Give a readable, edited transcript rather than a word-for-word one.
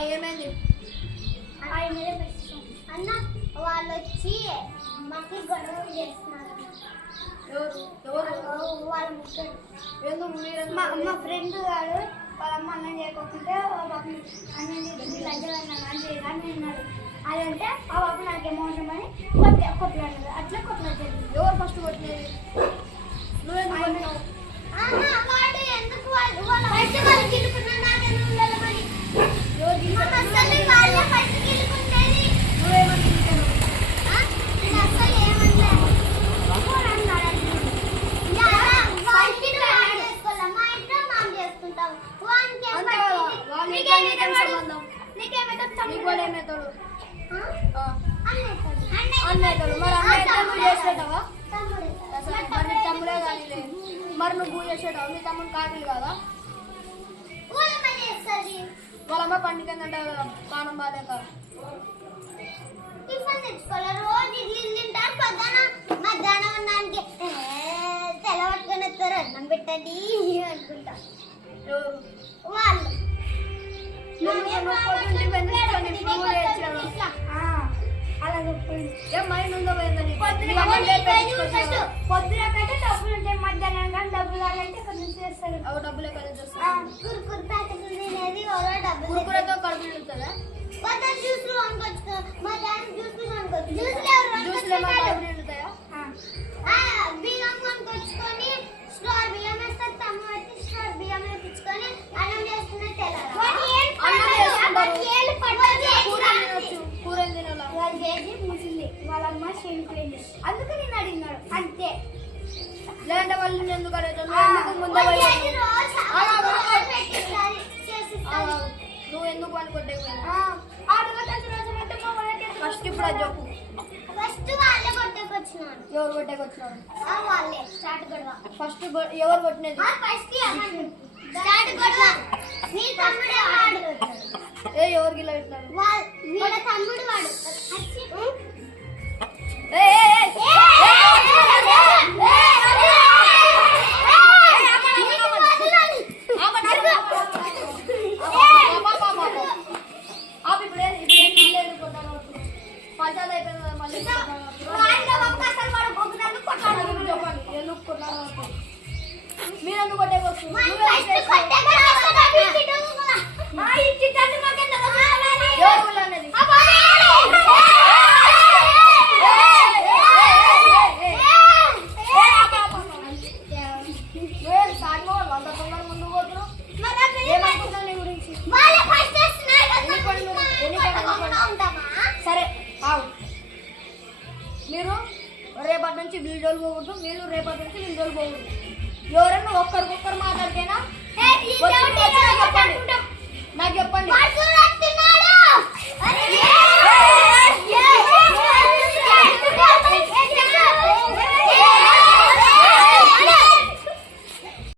ఏమైంది అన్న వాళ్ళు వచ్చి మాకు గొడవ చేస్తున్నారు. వాళ్ళ ముగ్గురు మా ఫ్రెండ్ గారు వాళ్ళ అమ్మ అన్నం చేయకపోతే అన్నం చేసి లంచాన్ని అన్నాడు. అదంటే ఆ బాబు నాకు ఏమవుతాం అని కొట్లాడారు. అట్లా కొట్లాడారు. ఎవరు ఫస్ట్ కొట్టినది మరి నువ్వు చేసేటావు మీ తమ్ముడు కాకిలు కదా వాళ్ళమ్మ పండుగందంటే పానం బాగాలేక రోజు ఇడ్లీ తింటారు. మధ్యాహ్నం ఉన్నానికి తెల్లబట్టుకొని వస్తారు. అన్నం పెట్టండి అనుకుంటా వాళ్ళు అలా చెప్పింది. ఏం మైండ్ ఉందో పోయిందని పొద్దున కంటే డబ్బులు ఉంటాయి. మధ్యాహ్నం కానీ డబ్బులు కావాలంటే కొంచెం చేస్తారు. అవి డబ్బులు ఎక్కడ చేస్తారు కుర్కురు ప్యాకెట్లు తినేది డబ్బులు కుర్కురతో కడుపు నిండుతుందా జ్యూస్లు కొనుక్కొచ్చు. మధ్యాహ్నం జ్యూస్లు కొనుక్కొచ్చు. కడుపు నిండుతాయా బియ్యం కొనుక్కొచ్చుకొని స్టోర్ బియ్యం వేస్తారు. తమ్ము పెట్టి స్టోర్ బియ్యం వేపించుకొని అన్నం చేసుకునే తెల్లారు. కూర తినాలా వాళ్ళు చేసి మూసింది. వాళ్ళమ్మ చనిపోయింది. అందుకు నేను అడిగినాడు అంతే. లేదంటే వాళ్ళు ఎందుకు అడుగుతాను నువ్వు ఎందుకు వాళ్ళు కొట్టేపోయినా ఫస్ట్ ఇప్పుడు అది చెప్పు. ఫస్ట్ వాళ్ళే కొట్టేకొచ్చినారు. ఎవరు కొట్టేకొచ్చినారు వాళ్ళే స్టార్ట్ గొడవ. ఫస్ట్ ఎవరు కొట్టినది స్టార్ట్ గొడవ. మీ తమ్ముడే వాడు. ఎవరికి ఇలా ఇట్లాడు వీళ్ళ తమ్ముడు వాడు. మీరెందుకు కొట్టేకొచ్చు సరే మీరు రేపటి నుంచి వీడియోలు పోకూడదు. మీరు రేపటి నుంచి వీడియోలు పోకూడదు. ఎవరన్నా ఒక్కరికొక్కరు మాట్లాడితేనా